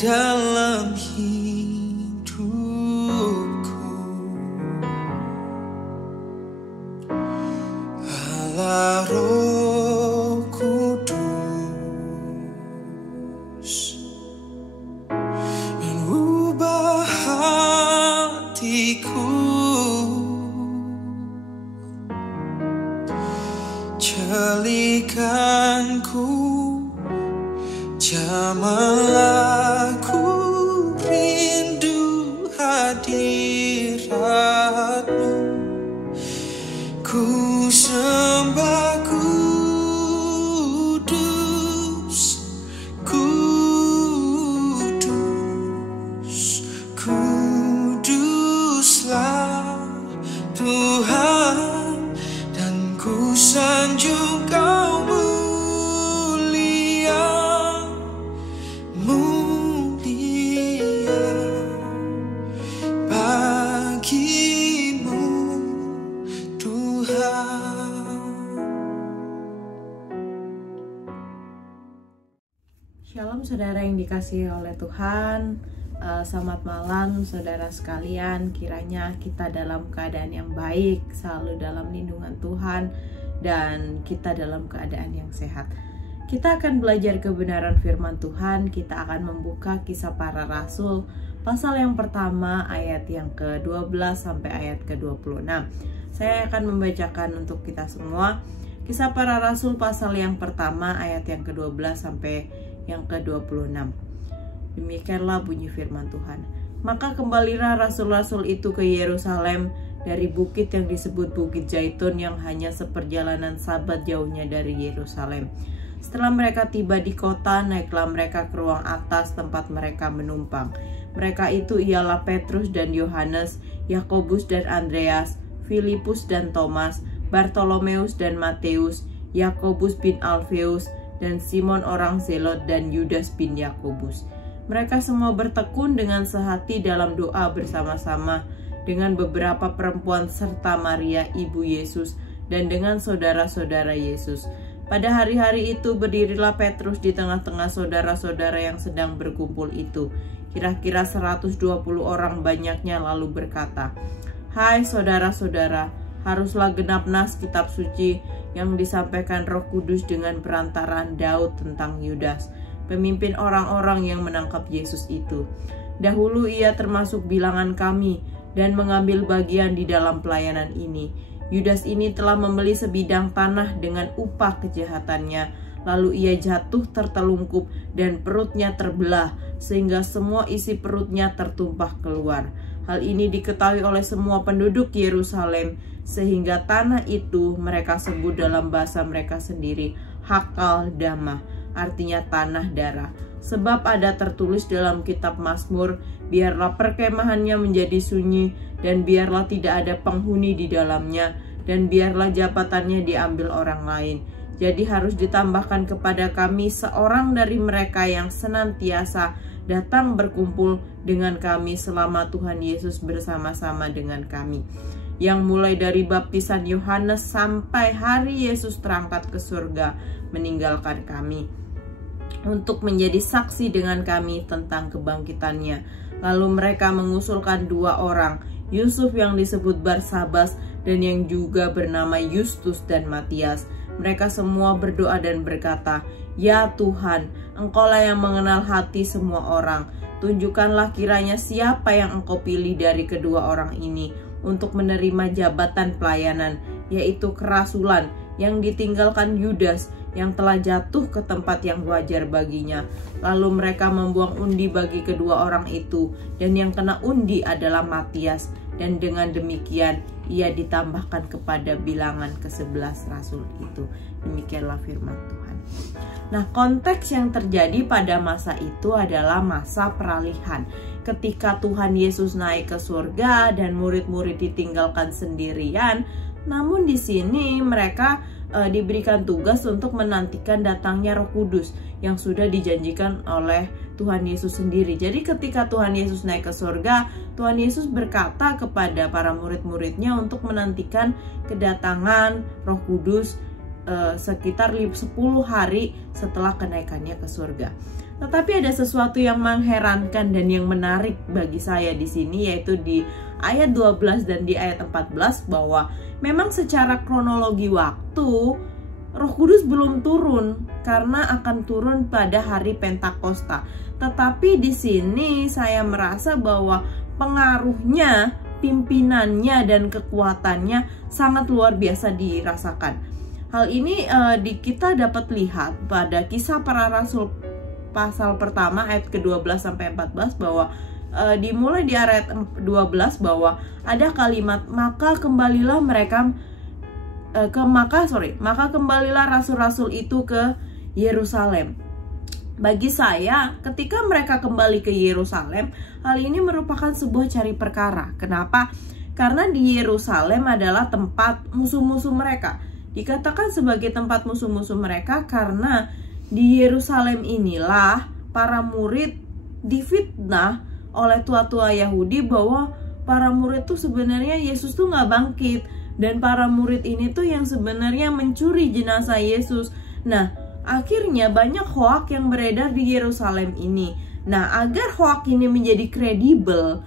dalam hidupku. Allah Roh Kudus, mengubah hatiku, jalikanku, jamahlah ku rindu hadiratmu, ku sembah kudus, kudus, kuduslah Tuhan, dan ku sanjung Kau mulia, mulia bagimu Tuhan. Shalom saudara yang dikasihi oleh Tuhan. Selamat malam saudara sekalian. Kiranya kita dalam keadaan yang baik, selalu dalam lindungan Tuhan, dan kita dalam keadaan yang sehat. Kita akan belajar kebenaran firman Tuhan. Kita akan membuka Kisah Para Rasul pasal yang pertama ayat yang ke-12 sampai ayat ke-26. Saya akan membacakan untuk kita semua Kisah Para Rasul pasal yang pertama ayat yang ke-12 sampai yang ke-26. Demikianlah bunyi firman Tuhan. Maka kembalilah rasul-rasul itu ke Yerusalem dari bukit yang disebut Bukit Zaitun, yang hanya seperjalanan Sabat jauhnya dari Yerusalem. Setelah mereka tiba di kota, naiklah mereka ke ruang atas tempat mereka menumpang. Mereka itu ialah Petrus dan Yohanes, Yakobus dan Andreas, Filipus dan Thomas, Bartolomeus dan Matius, Yakobus bin Alfeus, dan Simon orang Zelot, dan Yudas bin Yakobus. Mereka semua bertekun dengan sehati dalam doa bersama-sama dengan beberapa perempuan serta Maria ibu Yesus dan dengan saudara-saudara Yesus. Pada hari-hari itu berdirilah Petrus di tengah-tengah saudara-saudara yang sedang berkumpul itu. Kira-kira 120 orang banyaknya, lalu berkata, "Hai saudara-saudara, haruslah genap nas kitab suci yang disampaikan Roh Kudus dengan perantaraan Daud tentang Yudas, pemimpin orang-orang yang menangkap Yesus itu. Dahulu ia termasuk bilangan kami dan mengambil bagian di dalam pelayanan ini. Yudas ini telah membeli sebidang tanah dengan upah kejahatannya, lalu ia jatuh tertelungkup dan perutnya terbelah, sehingga semua isi perutnya tertumpah keluar. Hal ini diketahui oleh semua penduduk Yerusalem, sehingga tanah itu mereka sebut dalam bahasa mereka sendiri Hakal Damah, artinya tanah darah. Sebab ada tertulis dalam kitab Mazmur, biarlah perkemahannya menjadi sunyi, dan biarlah tidak ada penghuni di dalamnya, dan biarlah jabatannya diambil orang lain. Jadi harus ditambahkan kepada kami seorang dari mereka yang senantiasa datang berkumpul dengan kami selama Tuhan Yesus bersama-sama dengan kami, yang mulai dari baptisan Yohanes sampai hari Yesus terangkat ke surga meninggalkan kami, untuk menjadi saksi dengan kami tentang kebangkitannya." Lalu mereka mengusulkan 2 orang, Yusuf yang disebut Barsabas dan yang juga bernama Justus dan Matias. Mereka semua berdoa dan berkata, "Ya Tuhan, Engkaulah yang mengenal hati semua orang. Tunjukkanlah kiranya siapa yang Engkau pilih dari kedua orang ini untuk menerima jabatan pelayanan, yaitu kerasulan, yang ditinggalkan Yudas, yang telah jatuh ke tempat yang wajar baginya." Lalu mereka membuang undi bagi kedua orang itu, dan yang kena undi adalah Matias, dan dengan demikian ia ditambahkan kepada bilangan ke-11 rasul itu. Demikianlah firman Tuhan. Nah, konteks yang terjadi pada masa itu adalah masa peralihan, ketika Tuhan Yesus naik ke surga dan murid-murid ditinggalkan sendirian. Namun di sini mereka diberikan tugas untuk menantikan datangnya Roh Kudus yang sudah dijanjikan oleh Tuhan Yesus sendiri. Jadi ketika Tuhan Yesus naik ke surga, Tuhan Yesus berkata kepada para murid-muridnya untuk menantikan kedatangan Roh Kudus sekitar 10 hari setelah kenaikannya ke surga. Tetapi ada sesuatu yang mengherankan dan yang menarik bagi saya di sini, yaitu di ayat 12 dan di ayat 14, bahwa memang secara kronologi waktu Roh Kudus belum turun karena akan turun pada hari Pentakosta. Tetapi di sini saya merasa bahwa pengaruhnya, pimpinannya dan kekuatannya sangat luar biasa dirasakan. Hal ini kita dapat lihat pada Kisah Para Rasul pasal pertama ayat ke-12 sampai 14, bahwa dimulai di ayat 12 bahwa ada kalimat maka kembalilah kembalilah rasul-rasul itu ke Yerusalem. Bagi saya, ketika mereka kembali ke Yerusalem, hal ini merupakan sebuah cari perkara. Kenapa? Karena di Yerusalem adalah tempat musuh-musuh mereka. Dikatakan sebagai tempat musuh-musuh mereka karena di Yerusalem inilah para murid difitnah oleh tua-tua Yahudi bahwa para murid tuh sebenarnya Yesus tuh nggak bangkit, dan para murid ini tuh yang sebenarnya mencuri jenazah Yesus. Nah, akhirnya banyak hoak yang beredar di Yerusalem ini. Nah, agar hoak ini menjadi kredibel,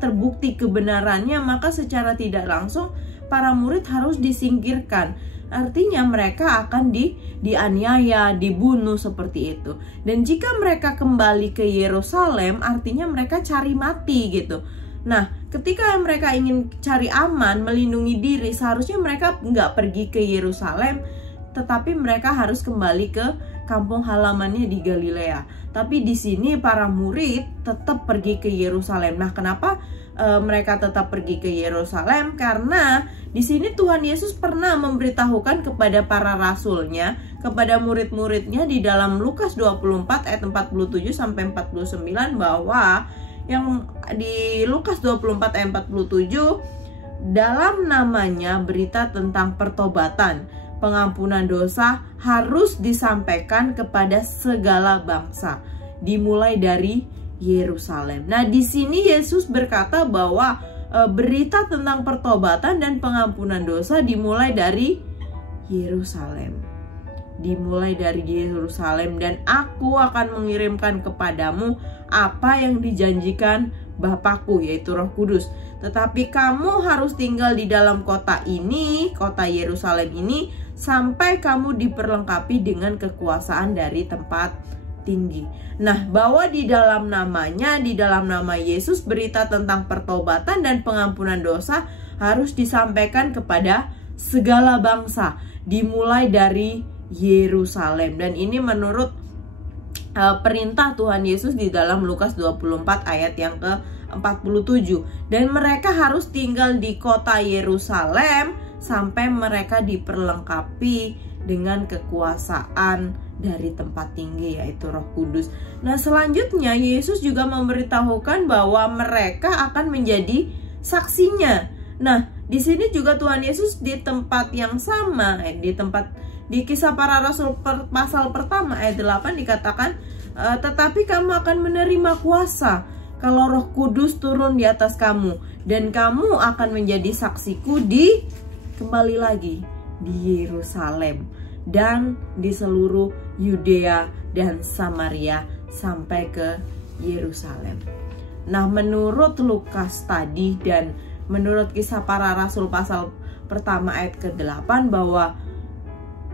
terbukti kebenarannya, maka secara tidak langsung para murid harus disingkirkan. Artinya mereka akan dianiaya, dibunuh seperti itu. Dan jika mereka kembali ke Yerusalem, artinya mereka cari mati gitu. Nah, ketika mereka ingin cari aman, melindungi diri, seharusnya mereka nggak pergi ke Yerusalem, tetapi mereka harus kembali ke kampung halamannya di Galilea. Tapi di sini para murid tetap pergi ke Yerusalem. Nah, kenapa mereka tetap pergi ke Yerusalem? Karena di sini Tuhan Yesus pernah memberitahukan kepada para rasulnya, kepada murid-muridnya di dalam Lukas 24 ayat 47 sampai 49, bahwa yang di Lukas 24 ayat 47, dalam namanya berita tentang pertobatan, pengampunan dosa harus disampaikan kepada segala bangsa, dimulai dari Yerusalem. Nah, di sini Yesus berkata bahwa berita tentang pertobatan dan pengampunan dosa dimulai dari Yerusalem. Dimulai dari Yerusalem, dan aku akan mengirimkan kepadamu apa yang dijanjikan Bapakku, yaitu Roh Kudus. Tetapi kamu harus tinggal di dalam kota ini, kota Yerusalem ini, sampai kamu diperlengkapi dengan kekuasaan dari tempat tinggi. Nah, bahwa di dalam namanya, di dalam nama Yesus, berita tentang pertobatan dan pengampunan dosa harus disampaikan kepada segala bangsa, dimulai dari Yerusalem. Dan ini menurut perintah Tuhan Yesus di dalam Lukas 24 ayat yang ke-47. Dan mereka harus tinggal di kota Yerusalem sampai mereka diperlengkapi dengan kekuasaan dari tempat tinggi, yaitu Roh Kudus. Nah, selanjutnya Yesus juga memberitahukan bahwa mereka akan menjadi saksinya. Nah, di sini juga Tuhan Yesus di tempat yang sama, di Kisah Para Rasul pasal pertama ayat 8 dikatakan, tetapi kamu akan menerima kuasa kalau Roh Kudus turun di atas kamu, dan kamu akan menjadi saksiku kembali lagi di Yerusalem dan di seluruh Yudea dan Samaria sampai ke Yerusalem. Nah, menurut Lukas tadi dan menurut Kisah Para Rasul pasal pertama ayat ke-8, bahwa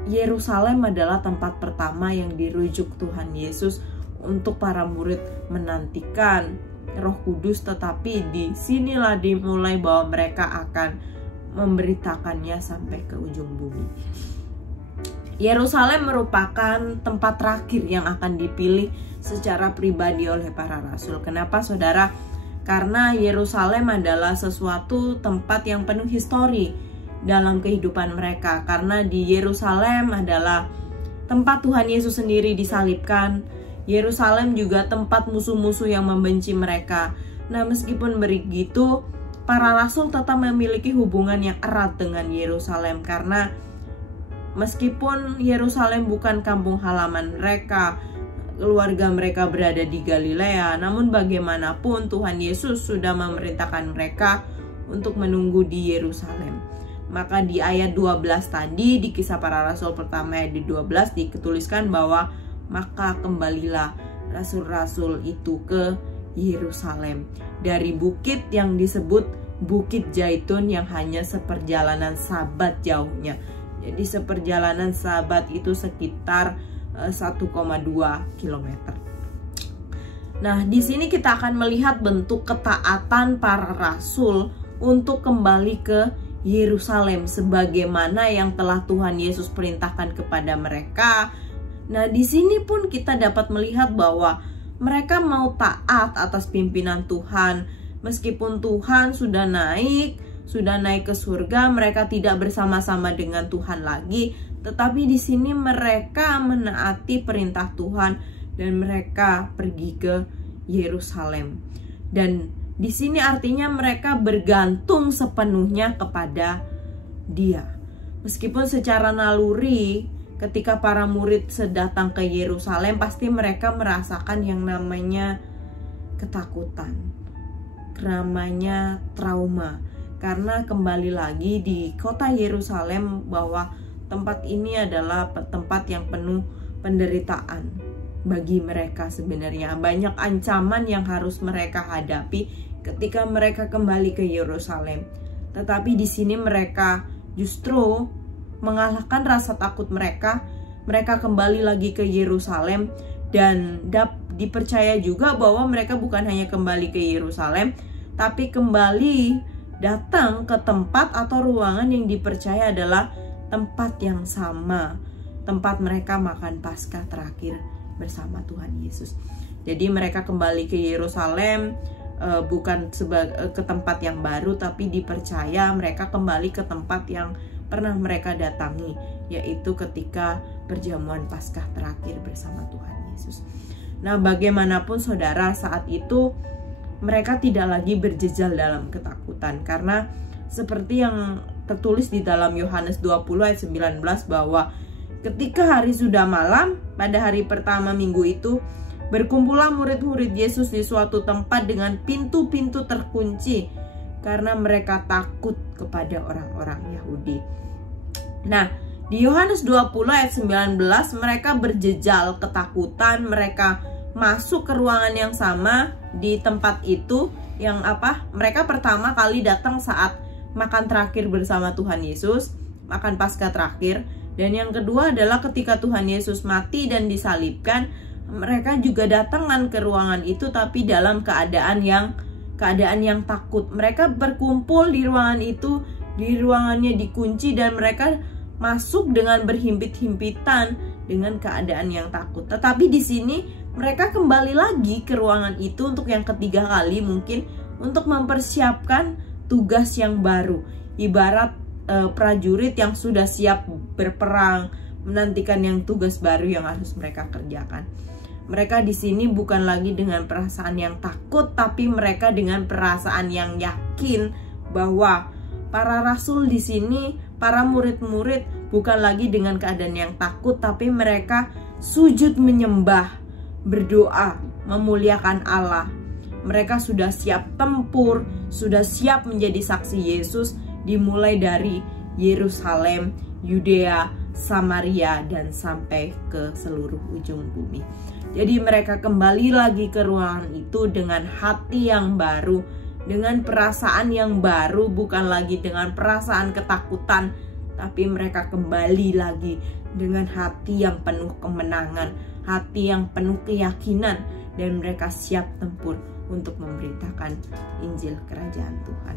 Yerusalem adalah tempat pertama yang dirujuk Tuhan Yesus untuk para murid menantikan Roh Kudus, tetapi di sinilah dimulai bahwa mereka akan memberitakannya sampai ke ujung bumi. Yerusalem merupakan tempat terakhir yang akan dipilih secara pribadi oleh para rasul. Kenapa, saudara? Karena Yerusalem adalah sesuatu tempat yang penuh histori dalam kehidupan mereka. Karena di Yerusalem adalah tempat Tuhan Yesus sendiri disalibkan. Yerusalem juga tempat musuh-musuh yang membenci mereka. Nah, meskipun begitu, para rasul tetap memiliki hubungan yang erat dengan Yerusalem, karena meskipun Yerusalem bukan kampung halaman mereka, keluarga mereka berada di Galilea, namun bagaimanapun Tuhan Yesus sudah memerintahkan mereka untuk menunggu di Yerusalem. Maka di ayat 12 tadi, di Kisah Para Rasul pertama ayat 12 dituliskan bahwa maka kembalilah rasul-rasul itu ke Yerusalem dari bukit yang disebut Bukit Zaitun yang hanya seperjalanan sabat jauhnya. Jadi seperjalanan sabat itu sekitar 1,2 km. Nah, di sini kita akan melihat bentuk ketaatan para rasul untuk kembali ke Yerusalem sebagaimana yang telah Tuhan Yesus perintahkan kepada mereka. Nah, di sini pun kita dapat melihat bahwa mereka mau taat atas pimpinan Tuhan. Meskipun Tuhan sudah naik ke surga, mereka tidak bersama-sama dengan Tuhan lagi, tetapi di sini mereka menaati perintah Tuhan dan mereka pergi ke Yerusalem. Dan di sini artinya mereka bergantung sepenuhnya kepada Dia. Meskipun secara naluri ketika para murid datang ke Yerusalem, pasti mereka merasakan yang namanya ketakutan, namanya trauma. Karena kembali lagi di kota Yerusalem bahwa tempat ini adalah tempat yang penuh penderitaan bagi mereka sebenarnya. Banyak ancaman yang harus mereka hadapi ketika mereka kembali ke Yerusalem. Tetapi di sini mereka justru mengalahkan rasa takut mereka. Mereka kembali lagi ke Yerusalem dan dipercaya juga bahwa mereka bukan hanya kembali ke Yerusalem, tapi kembali datang ke tempat atau ruangan yang dipercaya adalah tempat yang sama, tempat mereka makan Paskah terakhir bersama Tuhan Yesus. Jadi mereka kembali ke Yerusalem bukan ke tempat yang baru, tapi dipercaya mereka kembali ke tempat yang pernah mereka datangi, yaitu ketika perjamuan Paskah terakhir bersama Tuhan Yesus. Nah, bagaimanapun saudara, saat itu mereka tidak lagi berjejal dalam ketakutan, karena seperti yang tertulis di dalam Yohanes 20 ayat 19 bahwa ketika hari sudah malam pada hari pertama minggu itu, berkumpullah murid-murid Yesus di suatu tempat dengan pintu-pintu terkunci karena mereka takut kepada orang-orang Yahudi. Nah, di Yohanes 20 ayat 19 mereka berjejal ketakutan, mereka masuk ke ruangan yang sama di tempat itu yang mereka pertama kali datang saat makan terakhir bersama Tuhan Yesus, makan Paskah terakhir. Dan yang kedua adalah ketika Tuhan Yesus mati dan disalibkan, mereka juga datangan ke ruangan itu tapi dalam keadaan yang takut. Mereka berkumpul di ruangan itu, di ruangannya dikunci dan mereka masuk dengan berhimpit-himpitan dengan keadaan yang takut. Tetapi di sini mereka kembali lagi ke ruangan itu untuk yang ketiga kali mungkin untuk mempersiapkan tugas yang baru. Ibarat prajurit yang sudah siap berperang, menantikan yang tugas baru yang harus mereka kerjakan. Mereka di sini bukan lagi dengan perasaan yang takut, tapi mereka dengan perasaan yang yakin bahwa para rasul di sini, para murid-murid bukan lagi dengan keadaan yang takut, tapi mereka sujud menyembah, berdoa, memuliakan Allah. Mereka sudah siap tempur, sudah siap menjadi saksi Yesus, dimulai dari Yerusalem, Yudea, Samaria, dan sampai ke seluruh ujung bumi. Jadi mereka kembali lagi ke ruangan itu dengan hati yang baru, dengan perasaan yang baru, bukan lagi dengan perasaan ketakutan, tapi mereka kembali lagi dengan hati yang penuh kemenangan, hati yang penuh keyakinan, dan mereka siap tempur untuk memberitakan Injil Kerajaan Tuhan.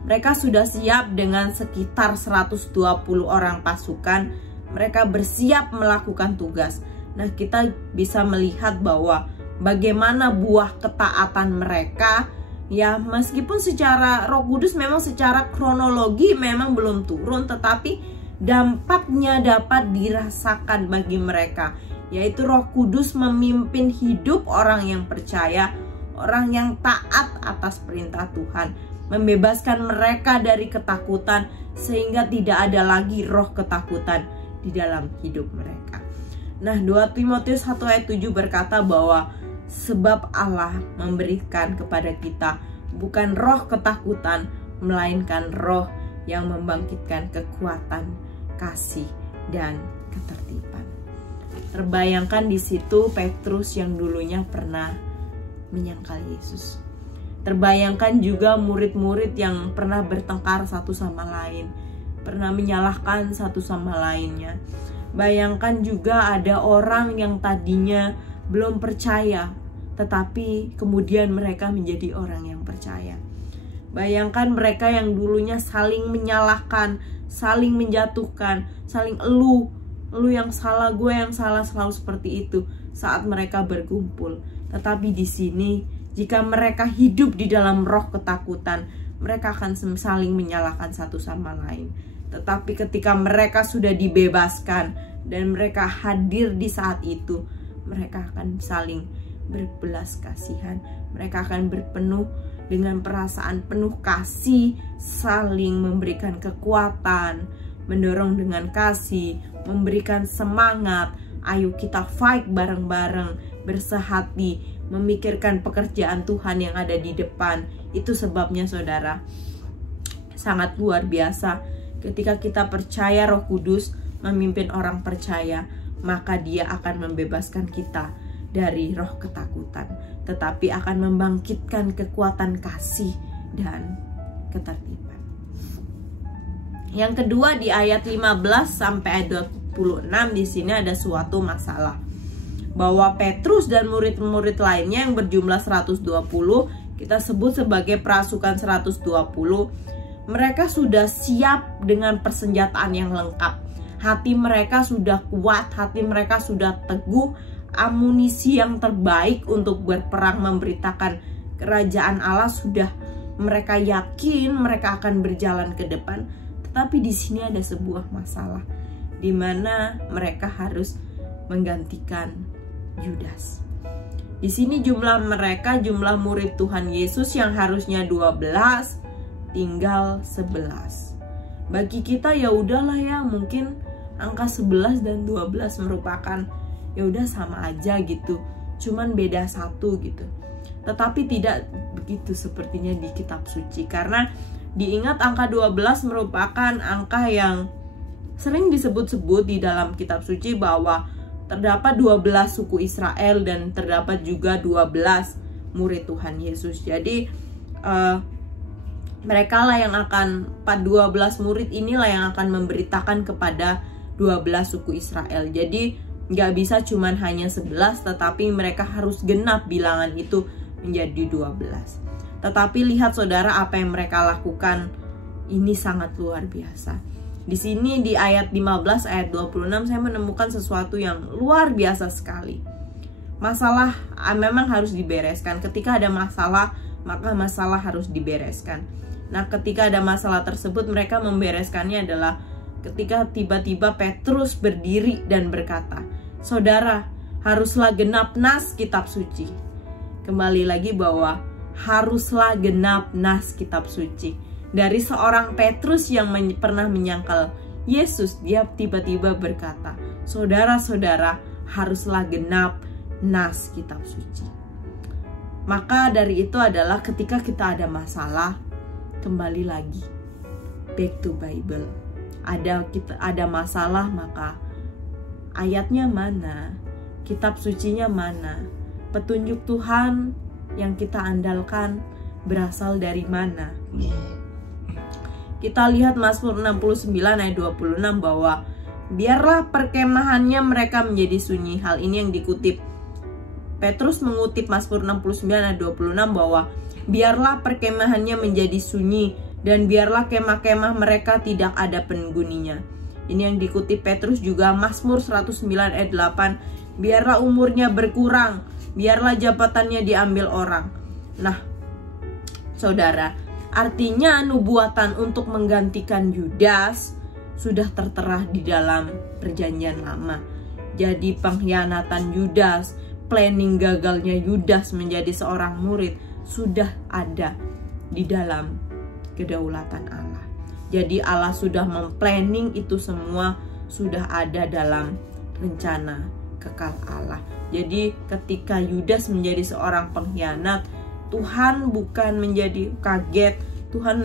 Mereka sudah siap dengan sekitar 120 orang pasukan. Mereka bersiap melakukan tugas. Nah, kita bisa melihat bahwa bagaimana buah ketaatan mereka. Ya, meskipun secara Roh Kudus memang secara kronologi memang belum turun, tetapi dampaknya dapat dirasakan bagi mereka, yaitu Roh Kudus memimpin hidup orang yang percaya, orang yang taat atas perintah Tuhan, membebaskan mereka dari ketakutan sehingga tidak ada lagi roh ketakutan di dalam hidup mereka. Nah, 2 Timotius 1 ayat 7 berkata bahwa sebab Allah memberikan kepada kita bukan roh ketakutan, melainkan roh yang membangkitkan kekuatan, kasih, dan ketertiban. Terbayangkan di situ Petrus yang dulunya pernah menyangkal Yesus. Terbayangkan juga murid-murid yang pernah bertengkar satu sama lain, pernah menyalahkan satu sama lainnya. Bayangkan juga ada orang yang tadinya belum percaya, tetapi kemudian mereka menjadi orang yang percaya. Bayangkan mereka yang dulunya saling menyalahkan, saling menjatuhkan, saling lu yang salah, gue yang salah, selalu seperti itu saat mereka berkumpul. Tetapi di sini, jika mereka hidup di dalam roh ketakutan, mereka akan saling menyalahkan satu sama lain. Tetapi ketika mereka sudah dibebaskan dan mereka hadir di saat itu, mereka akan saling berbelas kasihan. Mereka akan berpenuh dengan perasaan penuh kasih, saling memberikan kekuatan, mendorong dengan kasih, memberikan semangat. Ayo kita fight bareng-bareng, bersehati, memikirkan pekerjaan Tuhan yang ada di depan. Itu sebabnya saudara, sangat luar biasa ketika kita percaya Roh Kudus memimpin orang percaya, maka Dia akan membebaskan kita dari roh ketakutan, tetapi akan membangkitkan kekuatan kasih dan ketertiban. Yang kedua, di ayat 15 sampai ayat 26 di sini ada suatu masalah, bahwa Petrus dan murid-murid lainnya yang berjumlah 120, kita sebut sebagai pasukan 120, mereka sudah siap dengan persenjataan yang lengkap. Hati mereka sudah kuat, hati mereka sudah teguh, amunisi yang terbaik untuk berperang memberitakan kerajaan Allah sudah mereka yakin mereka akan berjalan ke depan. Tetapi di sini ada sebuah masalah, di mana mereka harus menggantikan Yudas. Di sini jumlah mereka, jumlah murid Tuhan Yesus yang harusnya 12 tinggal 11. Bagi kita ya udahlah ya, mungkin angka 11 dan 12 merupakan ya udah sama aja gitu, cuman beda satu gitu. Tetapi tidak begitu sepertinya di kitab suci, karena diingat angka 12 merupakan angka yang sering disebut-sebut di dalam kitab suci, bahwa terdapat 12 suku Israel dan terdapat juga 12 murid Tuhan Yesus. Jadi mereka lah yang akan, 12 murid inilah yang akan memberitakan kepada 12 suku Israel. Jadi nggak bisa cuman hanya 11, tetapi mereka harus genap bilangan itu menjadi 12. Tetapi lihat saudara apa yang mereka lakukan, ini sangat luar biasa. Di sini di ayat 15 ayat 26 saya menemukan sesuatu yang luar biasa sekali. Masalah memang harus dibereskan. Ketika ada masalah, maka masalah harus dibereskan. Nah, ketika ada masalah tersebut, mereka membereskannya adalah ketika tiba-tiba Petrus berdiri dan berkata, "Saudara, haruslah genap nas kitab suci." Kembali lagi bahwa haruslah genap nas kitab suci. Dari seorang Petrus yang pernah menyangkal Yesus, dia tiba-tiba berkata, "Saudara-saudara, haruslah genap nas kitab suci." Maka dari itu adalah ketika kita ada masalah, kembali lagi back to Bible. Ada masalah, maka ayatnya mana, kitab sucinya mana, petunjuk Tuhan yang kita andalkan berasal dari mana. Kita lihat Mazmur 69 ayat 26 bahwa biarlah perkemahannya mereka menjadi sunyi. Hal ini yang dikutip. Petrus mengutip Mazmur 69 ayat 26 bahwa biarlah perkemahannya menjadi sunyi dan biarlah kemah-kemah mereka tidak ada penghuninya. Ini yang dikutip Petrus juga Mazmur 109 ayat 8. Biarlah umurnya berkurang, biarlah jabatannya diambil orang. Nah, saudara, artinya nubuatan untuk menggantikan Yudas sudah tertera di dalam perjanjian lama. Jadi pengkhianatan Yudas, planning gagalnya Yudas menjadi seorang murid sudah ada di dalam kedaulatan Allah. Jadi Allah sudah memplanning itu semua, sudah ada dalam rencana kekal Allah. Jadi ketika Yudas menjadi seorang pengkhianat, Tuhan bukan menjadi kaget, Tuhan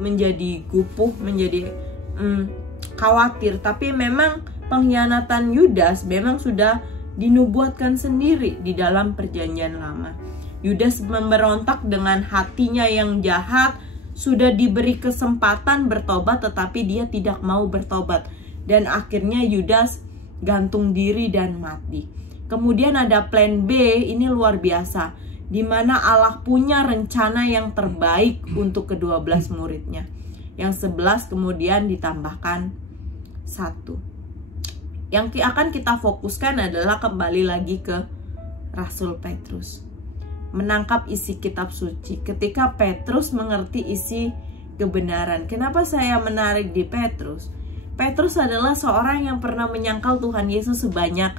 menjadi gupuh, menjadi khawatir. Tapi memang pengkhianatan Yudas memang sudah dinubuatkan sendiri di dalam perjanjian lama. Yudas memberontak dengan hatinya yang jahat, sudah diberi kesempatan bertobat tetapi dia tidak mau bertobat. Dan akhirnya Yudas gantung diri dan mati. Kemudian ada plan B, ini luar biasa, di mana Allah punya rencana yang terbaik untuk ke-12 muridnya. Yang 11 kemudian ditambahkan 1. Yang akan kita fokuskan adalah kembali lagi ke Rasul Petrus. Menangkap isi kitab suci. Ketika Petrus mengerti isi kebenaran. Kenapa saya menarik di Petrus? Petrus adalah seorang yang pernah menyangkal Tuhan Yesus sebanyak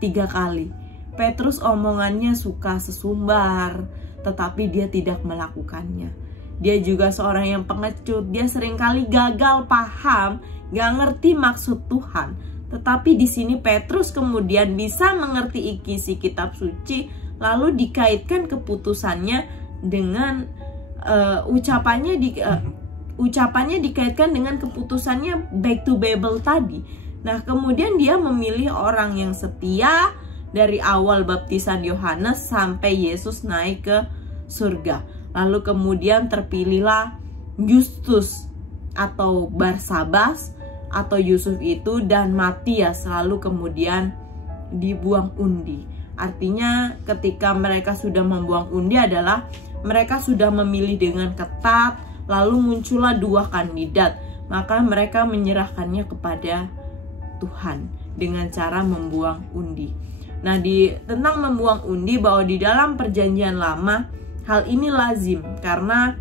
3 kali. Petrus omongannya suka sesumbar, tetapi dia tidak melakukannya. Dia juga seorang yang pengecut. Dia seringkali gagal paham, gak ngerti maksud Tuhan. Tetapi di sini Petrus kemudian bisa mengerti isi kitab suci, lalu dikaitkan keputusannya dengan ucapannya dikaitkan dengan keputusannya back to Bible tadi. Nah, kemudian dia memilih orang yang setia dari awal baptisan Yohanes sampai Yesus naik ke surga. Lalu kemudian terpilihlah Justus atau Barsabas atau Yusuf itu dan Matias, lalu kemudian dibuang undi. Artinya ketika mereka sudah membuang undi adalah mereka sudah memilih dengan ketat, lalu muncullah 2 kandidat. Maka mereka menyerahkannya kepada Tuhan dengan cara membuang undi. Nah, tentang membuang undi, bahwa di dalam perjanjian lama hal ini lazim, karena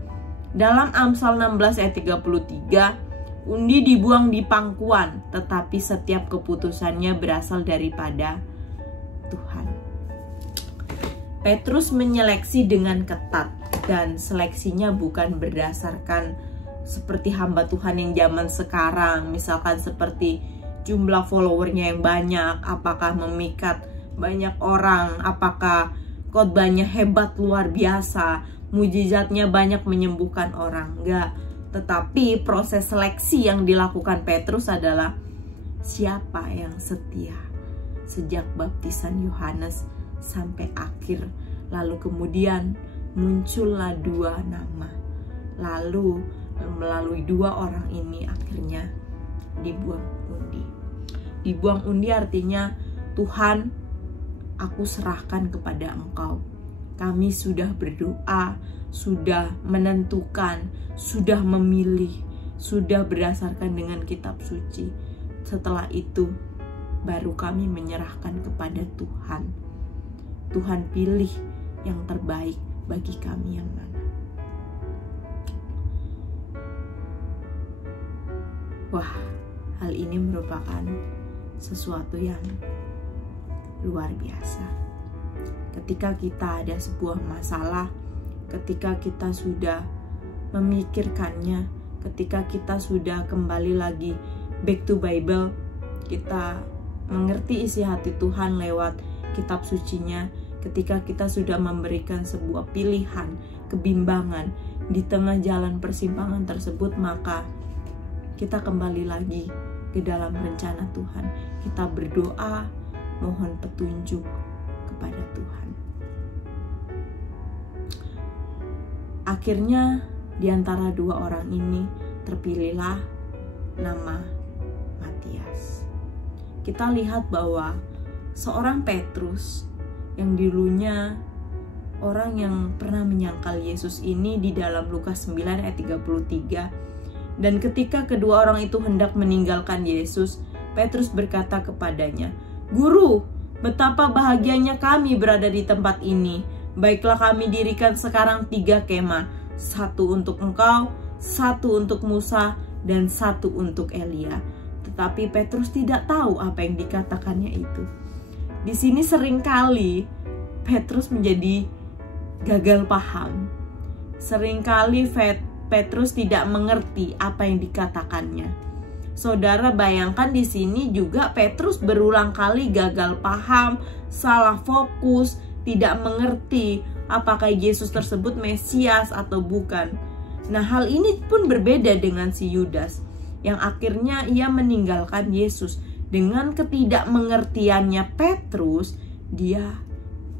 dalam Amsal 16 ayat 33, undi dibuang di pangkuan, tetapi setiap keputusannya berasal daripada Tuhan. Petrus menyeleksi dengan ketat, dan seleksinya bukan berdasarkan seperti hamba Tuhan yang zaman sekarang, misalkan seperti jumlah followernya yang banyak, apakah memikat banyak orang, apakah khotbahnya hebat luar biasa, mujizatnya banyak menyembuhkan orang. Enggak. Tetapi proses seleksi yang dilakukan Petrus adalah siapa yang setia sejak baptisan Yohanes sampai akhir. Lalu kemudian muncullah 2 nama. Lalu melalui 2 orang ini akhirnya dibuang undi. Dibuang undi artinya, Tuhan, aku serahkan kepada Engkau. Kami sudah berdoa, sudah menentukan, sudah memilih, sudah berdasarkan dengan kitab suci. Setelah itu baru kami menyerahkan kepada Tuhan. Tuhan pilih yang terbaik bagi kami yang mana. Wah, hal ini merupakan sesuatu yang luar biasa. Ketika kita ada sebuah masalah, ketika kita sudah memikirkannya, ketika kita sudah kembali lagi back to Bible, kita mengerti isi hati Tuhan lewat kitab sucinya, ketika kita sudah memberikan sebuah pilihan, kebimbangan di tengah jalan persimpangan tersebut, maka kita kembali lagi ke dalam rencana Tuhan. Kita berdoa, mohon petunjuk kepada Tuhan. Akhirnya di antara 2 orang ini terpilihlah nama Matias. Kita lihat bahwa seorang Petrus yang dulunya orang yang pernah menyangkal Yesus ini di dalam Lukas 9 ayat 33, dan ketika kedua orang itu hendak meninggalkan Yesus, Petrus berkata kepadanya, "Guru, betapa bahagianya kami berada di tempat ini. Baiklah kami dirikan sekarang 3 kemah, 1 untuk engkau, 1 untuk Musa, dan 1 untuk Elia." Tetapi Petrus tidak tahu apa yang dikatakannya itu. Di sini seringkali Petrus menjadi gagal paham. Seringkali Petrus tidak mengerti apa yang dikatakannya. Saudara, bayangkan di sini juga Petrus berulang kali gagal paham, salah fokus, tidak mengerti apakah Yesus tersebut Mesias atau bukan. Nah, hal ini pun berbeda dengan si Yudas yang akhirnya ia meninggalkan Yesus. Dengan ketidakmengertiannya Petrus, dia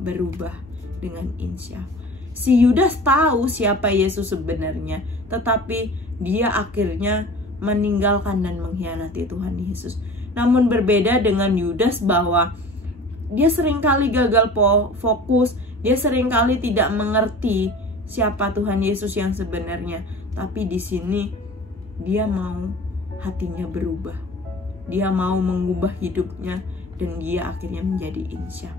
berubah dengan insyaf. Si Yudas tahu siapa Yesus sebenarnya, tetapi dia akhirnya meninggalkan dan mengkhianati Tuhan Yesus. Namun berbeda dengan Yudas bahwa dia seringkali gagal fokus, dia seringkali tidak mengerti siapa Tuhan Yesus yang sebenarnya. Tapi di sini dia mau hatinya berubah. Dia mau mengubah hidupnya dan dia akhirnya menjadi insyaf.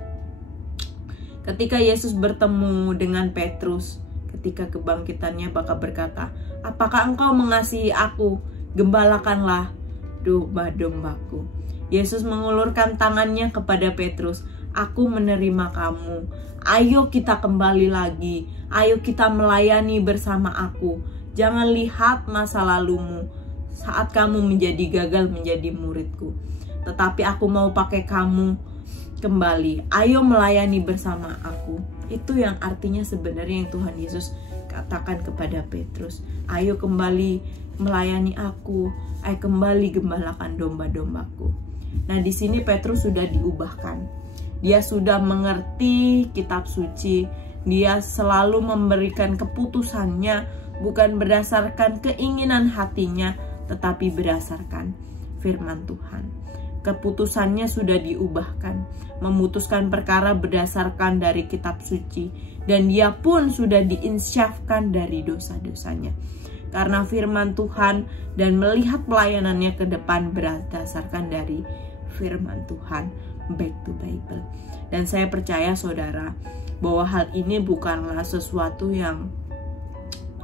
Ketika Yesus bertemu dengan Petrus, ketika kebangkitannya bakal berkata, "Apakah engkau mengasihi aku? Gembalakanlah domba-dombaku." Yesus mengulurkan tangannya kepada Petrus, "Aku menerima kamu. Ayo kita kembali lagi. Ayo kita melayani bersama aku. Jangan lihat masa lalumu saat kamu menjadi gagal menjadi muridku. Tetapi aku mau pakai kamu kembali. Ayo melayani bersama aku." Itu yang artinya sebenarnya yang Tuhan Yesus katakan kepada Petrus. Ayo kembali melayani aku. Ayo kembali gembalakan domba-dombaku. Nah, di sini Petrus sudah diubahkan. Dia sudah mengerti kitab suci. Dia selalu memberikan keputusannya bukan berdasarkan keinginan hatinya, tetapi berdasarkan firman Tuhan. Keputusannya sudah diubahkan, memutuskan perkara berdasarkan dari kitab suci, dan dia pun sudah diinsyafkan dari dosa-dosanya karena firman Tuhan dan melihat pelayanannya ke depan berdasarkan dari firman Tuhan. Back to Bible. Dan saya percaya saudara bahwa hal ini bukanlah sesuatu yang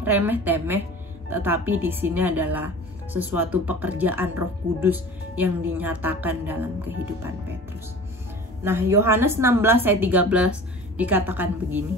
remeh-temeh, tetapi di sini adalah sesuatu pekerjaan Roh Kudus yang dinyatakan dalam kehidupan Petrus. Nah, Yohanes 16 ayat 13 dikatakan begini,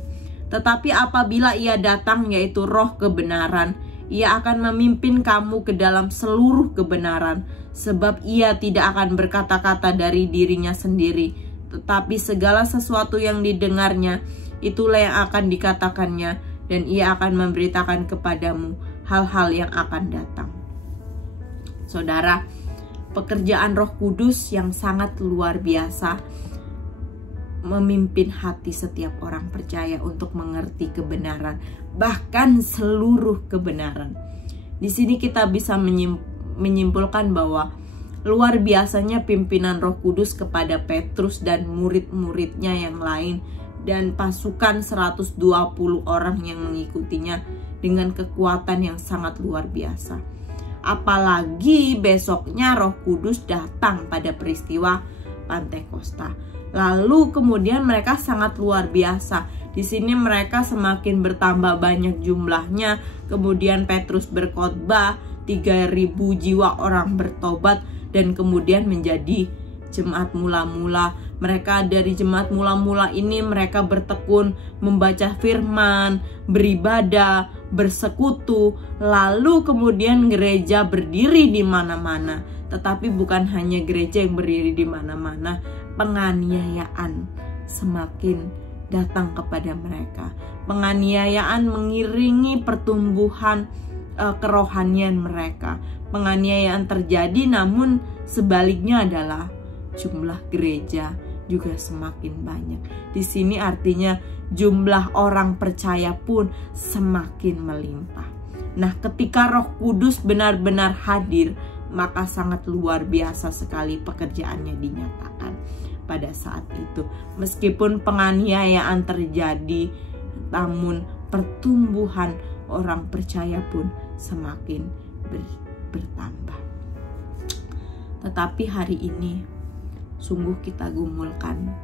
"Tetapi apabila ia datang, yaitu Roh kebenaran, ia akan memimpin kamu ke dalam seluruh kebenaran, sebab ia tidak akan berkata-kata dari dirinya sendiri, tetapi segala sesuatu yang didengarnya, itulah yang akan dikatakannya, dan ia akan memberitakan kepadamu hal-hal yang akan datang." Saudara, pekerjaan Roh Kudus yang sangat luar biasa memimpin hati setiap orang percaya untuk mengerti kebenaran, bahkan seluruh kebenaran. Di sini kita bisa menyimpulkan bahwa luar biasanya pimpinan Roh Kudus kepada Petrus dan murid-muridnya yang lain dan pasukan 120 orang yang mengikutinya dengan kekuatan yang sangat luar biasa. Apalagi besoknya Roh Kudus datang pada peristiwa Pantekosta. Lalu kemudian mereka sangat luar biasa. Di sini mereka semakin bertambah banyak jumlahnya. Kemudian Petrus berkhotbah, 3.000 jiwa orang bertobat dan kemudian menjadi jemaat mula-mula. Mereka dari jemaat mula-mula ini mereka bertekun membaca firman, beribadah, bersekutu, lalu kemudian gereja berdiri di mana-mana. Tetapi bukan hanya gereja yang berdiri di mana-mana, penganiayaan semakin datang kepada mereka. Penganiayaan mengiringi pertumbuhan kerohanian mereka. Penganiayaan terjadi, namun sebaliknya adalah jumlah gereja juga semakin banyak. Di sini artinya jumlah orang percaya pun semakin melimpah. Nah, ketika Roh Kudus benar-benar hadir, maka sangat luar biasa sekali pekerjaannya dinyatakan pada saat itu. Meskipun penganiayaan terjadi, namun pertumbuhan orang percaya pun semakin bertambah. Tetapi hari ini sungguh kita gumulkan,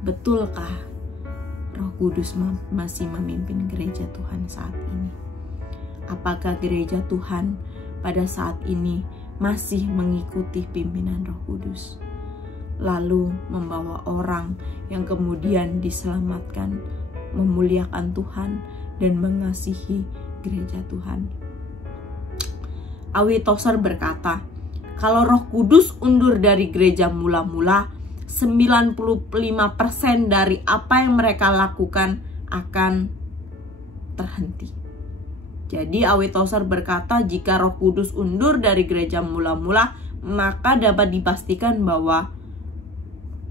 betulkah Roh Kudus masih memimpin gereja Tuhan saat ini? Apakah gereja Tuhan pada saat ini masih mengikuti pimpinan Roh Kudus, lalu membawa orang yang kemudian diselamatkan, memuliakan Tuhan dan mengasihi gereja Tuhan? Awi Tozer berkata, kalau Roh Kudus undur dari gereja mula-mula, 95% dari apa yang mereka lakukan akan terhenti. Jadi Awetoser berkata, jika Roh Kudus undur dari gereja mula-mula, maka dapat dipastikan bahwa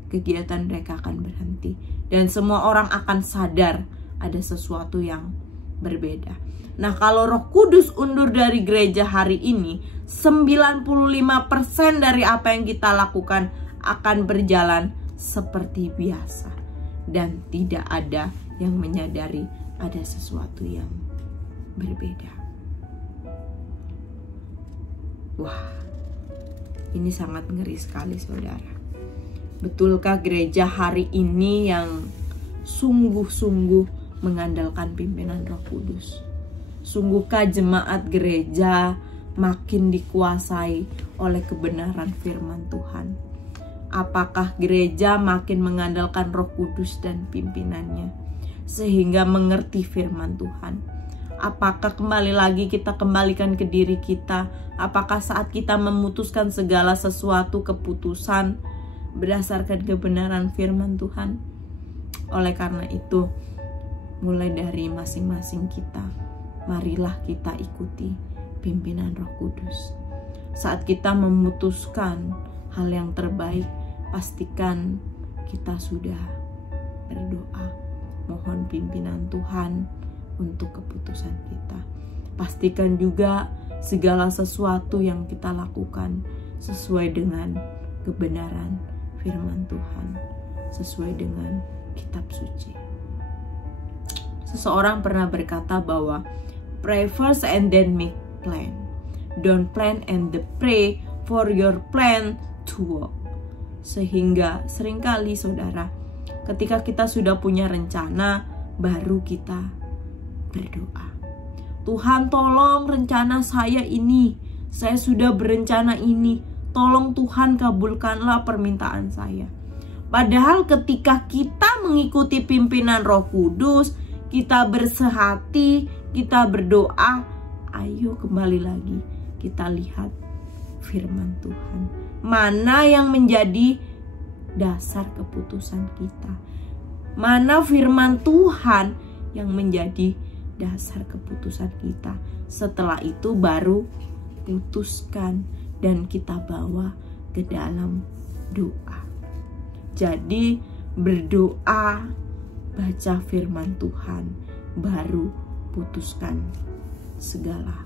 kegiatan mereka akan berhenti. Dan semua orang akan sadar ada sesuatu yang berbeda. Nah, kalau Roh Kudus undur dari gereja hari ini, 95% dari apa yang kita lakukan akan berjalan seperti biasa. Dan tidak ada yang menyadari ada sesuatu yang berbeda. Wah, ini sangat ngeri sekali, saudara. Betulkah gereja hari ini yang sungguh-sungguh mengandalkan pimpinan Roh Kudus? Sungguhkah jemaat gereja makin dikuasai oleh kebenaran firman Tuhan? Apakah gereja makin mengandalkan Roh Kudus dan pimpinannya sehingga mengerti firman Tuhan? Apakah kembali lagi kita kembalikan ke diri kita? Apakah saat kita memutuskan segala sesuatu keputusan berdasarkan kebenaran firman Tuhan? Oleh karena itu, mulai dari masing-masing kita, marilah kita ikuti pimpinan Roh Kudus. Saat kita memutuskan hal yang terbaik, pastikan kita sudah berdoa, mohon pimpinan Tuhan untuk keputusan kita. Pastikan juga segala sesuatu yang kita lakukan sesuai dengan kebenaran firman Tuhan, sesuai dengan kitab suci. Seseorang pernah berkata bahwa pray first and then make plan. Don't plan and pray for your plan to work. Sehingga seringkali, saudara, ketika kita sudah punya rencana, baru kita berdoa. Tuhan, tolong rencana saya ini. Saya sudah berencana ini. Tolong Tuhan kabulkanlah permintaan saya. Padahal ketika kita mengikuti pimpinan Roh Kudus, kita bersehati, kita berdoa, ayo kembali lagi kita lihat firman Tuhan. Mana yang menjadi dasar keputusan kita? Mana firman Tuhan yang menjadi dasar keputusan kita? Setelah itu baru putuskan dan kita bawa ke dalam doa. Jadi berdoa, baca firman Tuhan, baru putuskan segala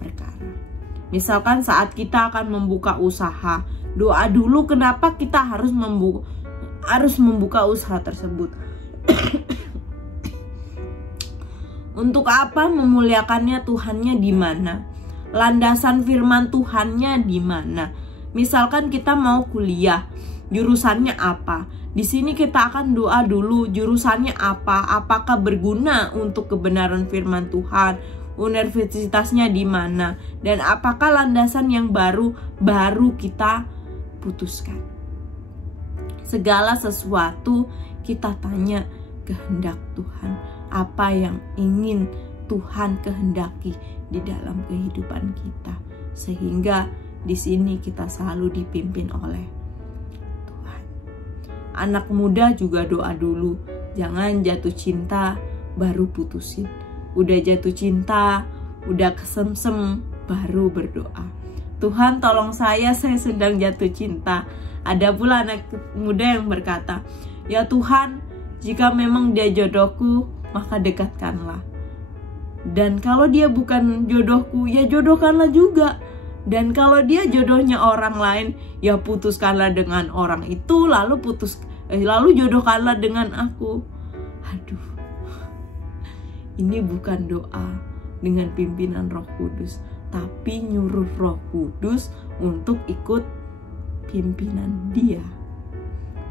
perkara. Misalkan saat kita akan membuka usaha, doa dulu kenapa kita harus membuka usaha tersebut. Untuk apa? Memuliakannya Tuhannya di mana? Landasan firman Tuhannya di mana? Misalkan kita mau kuliah, jurusannya apa? Di sini kita akan doa dulu, jurusannya apa? Apakah berguna untuk kebenaran firman Tuhan? Universitasnya di mana? Dan apakah landasan yang baru kita putuskan? Segala sesuatu kita tanya kehendak Tuhan. Apa yang ingin Tuhan kehendaki di dalam kehidupan kita, sehingga di sini kita selalu dipimpin oleh Tuhan. Anak muda juga doa dulu, jangan jatuh cinta baru putusin. Udah jatuh cinta, udah kesemsem baru berdoa. Tuhan, tolong saya sedang jatuh cinta. Ada pula anak muda yang berkata, ya Tuhan, jika memang dia jodohku, maka dekatkanlah. Dan kalau dia bukan jodohku, ya jodohkanlah juga. Dan kalau dia jodohnya orang lain, ya putuskanlah dengan orang itu, lalu jodohkanlah dengan aku. Aduh, ini bukan doa dengan pimpinan Roh Kudus, tapi nyuruh Roh Kudus untuk ikut pimpinan Dia.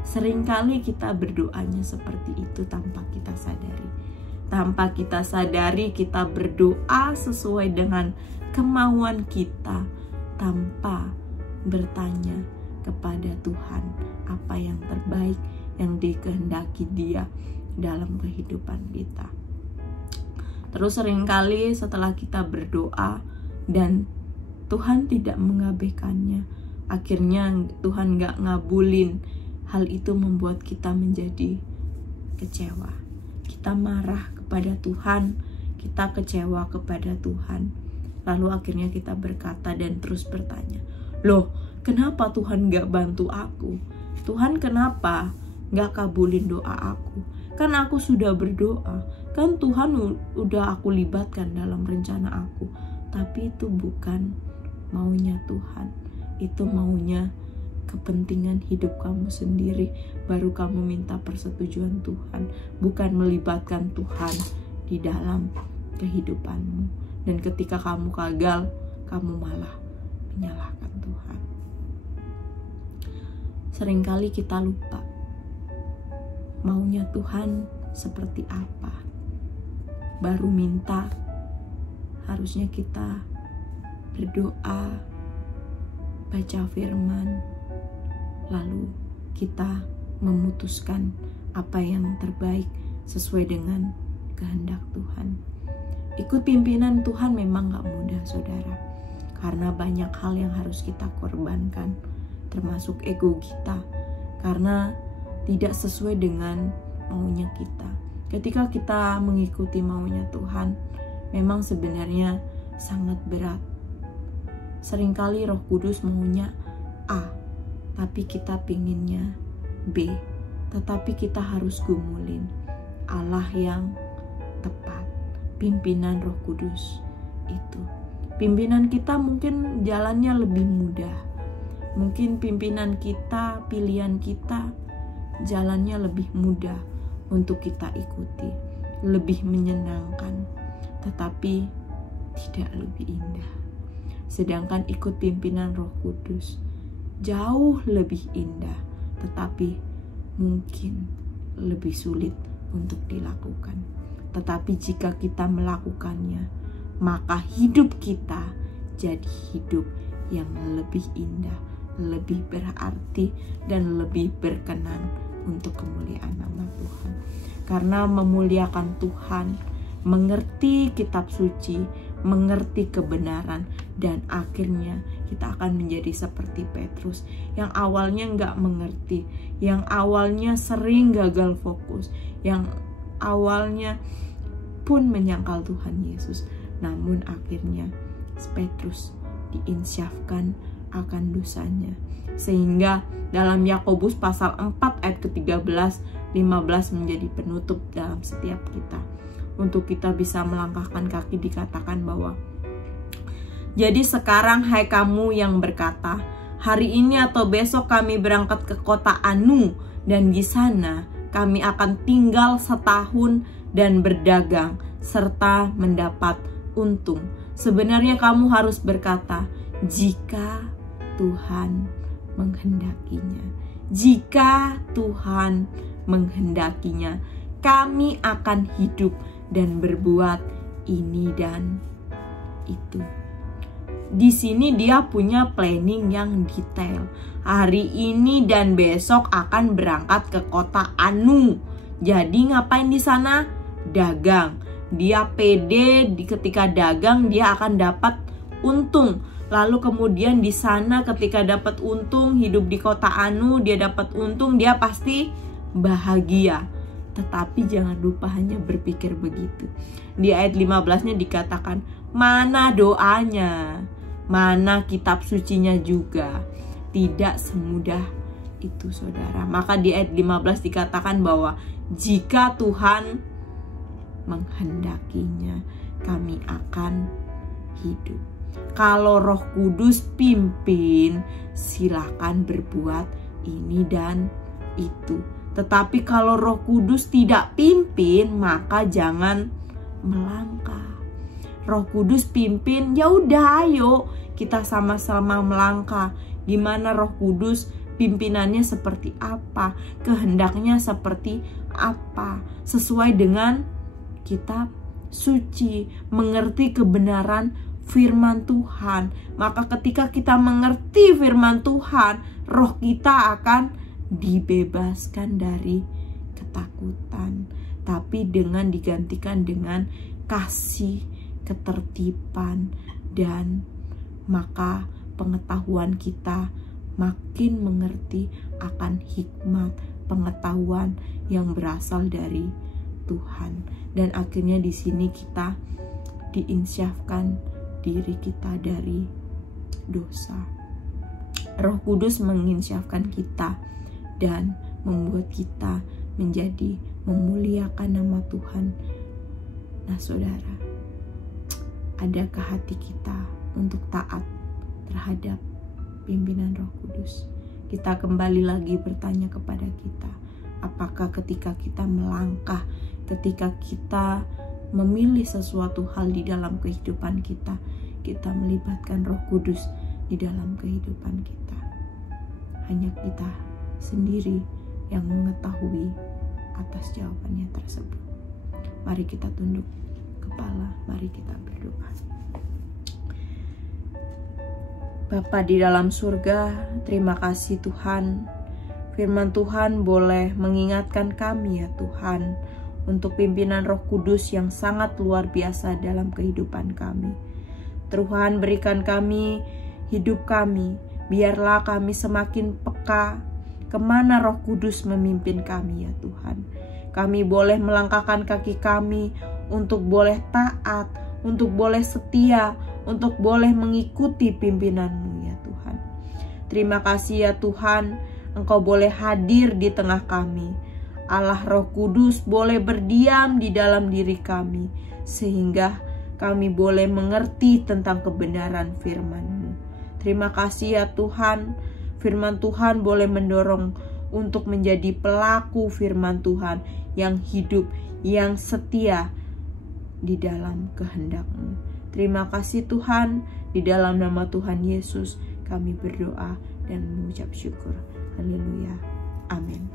Seringkali kita berdoanya seperti itu tanpa kita sadari. Tanpa kita sadari kita berdoa sesuai dengan kemauan kita, tanpa bertanya kepada Tuhan apa yang terbaik yang dikehendaki Dia dalam kehidupan kita. Terus seringkali setelah kita berdoa dan Tuhan tidak mengabaikannya, akhirnya Tuhan gak ngabulin, hal itu membuat kita menjadi kecewa. Kita marah kepada Tuhan, kita kecewa kepada Tuhan. Lalu akhirnya kita berkata dan terus bertanya, loh kenapa Tuhan gak bantu aku? Tuhan kenapa gak kabulin doa aku? Kan aku sudah berdoa, kan Tuhan udah aku libatkan dalam rencana aku. Tapi itu bukan maunya Tuhan, itu maunya kepentingan hidup kamu sendiri. Baru kamu minta persetujuan Tuhan, bukan melibatkan Tuhan di dalam kehidupanmu. Dan ketika kamu gagal, kamu malah menyalahkan Tuhan. Seringkali kita lupa maunya Tuhan seperti apa. Baru minta, harusnya kita berdoa, baca firman, lalu kita memutuskan apa yang terbaik sesuai dengan kehendak Tuhan. Ikut pimpinan Tuhan memang gak mudah, saudara, karena banyak hal yang harus kita korbankan, termasuk ego kita, karena tidak sesuai dengan maunya kita. Ketika kita mengikuti maunya Tuhan, memang sebenarnya sangat berat. Seringkali Roh Kudus maunya A, tapi kita pinginnya B. Tetapi kita harus gumulin Allah yang tepat, pimpinan Roh Kudus itu. Pimpinan kita mungkin jalannya lebih mudah. Mungkin pimpinan kita, pilihan kita, jalannya lebih mudah untuk kita ikuti, lebih menyenangkan, tetapi tidak lebih indah. Sedangkan ikut pimpinan Roh Kudus jauh lebih indah, tetapi mungkin lebih sulit untuk dilakukan. Tetapi jika kita melakukannya, maka hidup kita jadi hidup yang lebih indah, lebih berarti, dan lebih berkenan untuk kemuliaan nama Tuhan. Karena memuliakan Tuhan, mengerti kitab suci, mengerti kebenaran, dan akhirnya kita akan menjadi seperti Petrus yang awalnya nggak mengerti, yang awalnya sering gagal fokus, yang awalnya pun menyangkal Tuhan Yesus. Namun akhirnya Petrus diinsyafkan akan dosanya. Sehingga dalam Yakobus pasal 4 ayat ke-13-15 menjadi penutup dalam setiap kita. Untuk kita bisa melangkahkan kaki dikatakan bahwa, jadi sekarang hai kamu yang berkata, hari ini atau besok kami berangkat ke kota Anu, dan di sana kami akan tinggal setahun dan berdagang serta mendapat untung. Sebenarnya kamu harus berkata, jika Tuhan menghendakinya. Jika Tuhan menghendakinya, kami akan hidup dan berbuat ini dan itu. Di sini dia punya planning yang detail. Hari ini dan besok akan berangkat ke kota Anu. Jadi ngapain di sana? Dagang. Dia pede ketika dagang dia akan dapat untung. Lalu kemudian di sana ketika dapat untung, hidup di kota Anu, dia dapat untung, dia pasti bahagia. Tetapi jangan lupa hanya berpikir begitu. Di ayat 15-nya dikatakan, mana doanya? Mana kitab sucinya juga? Tidak semudah itu, saudara. Maka di ayat 15 dikatakan bahwa jika Tuhan menghendakinya, kami akan hidup. Kalau Roh Kudus pimpin, silakan berbuat ini dan itu. Tetapi kalau Roh Kudus tidak pimpin, maka jangan melangkah. Roh Kudus pimpin, ya udah ayo kita sama-sama melangkah. Gimana Roh Kudus pimpinannya seperti apa, kehendaknya seperti apa, sesuai dengan kitab suci, mengerti kebenaran firman Tuhan. Maka ketika kita mengerti firman Tuhan, roh kita akan dibebaskan dari ketakutan, tapi dengan digantikan dengan kasih, ketertiban, dan maka pengetahuan kita makin mengerti akan hikmat pengetahuan yang berasal dari Tuhan. Dan akhirnya di sini kita diinsyafkan diri kita dari dosa. Roh Kudus menginsyafkan kita dan membuat kita menjadi memuliakan nama Tuhan. Nah saudara, adakah hati kita untuk taat terhadap pimpinan Roh Kudus? Kita kembali lagi bertanya kepada kita, apakah ketika kita melangkah, ketika kita memilih sesuatu hal di dalam kehidupan kita, kita melibatkan Roh Kudus di dalam kehidupan kita? Hanya kita sendiri yang mengetahui atas jawabannya tersebut. Mari kita tunduk kepala, mari kita berdoa. Bapa di dalam surga, terima kasih Tuhan. Firman Tuhan boleh mengingatkan kami ya Tuhan, untuk pimpinan Roh Kudus yang sangat luar biasa dalam kehidupan kami. Tuhan, berikan kami hidup kami, biarlah kami semakin peka kemana Roh Kudus memimpin kami ya Tuhan. Kami boleh melangkahkan kaki kami untuk boleh taat, untuk boleh setia, untuk boleh mengikuti pimpinan-Mu ya Tuhan. Terima kasih ya Tuhan, Engkau boleh hadir di tengah kami. Allah Roh Kudus boleh berdiam di dalam diri kami, sehingga kami boleh mengerti tentang kebenaran firman-Mu. Terima kasih ya Tuhan, firman Tuhan boleh mendorong untuk menjadi pelaku firman Tuhan yang hidup, yang setia di dalam kehendak-Mu. Terima kasih Tuhan, di dalam nama Tuhan Yesus kami berdoa dan mengucap syukur. Haleluya. Amin.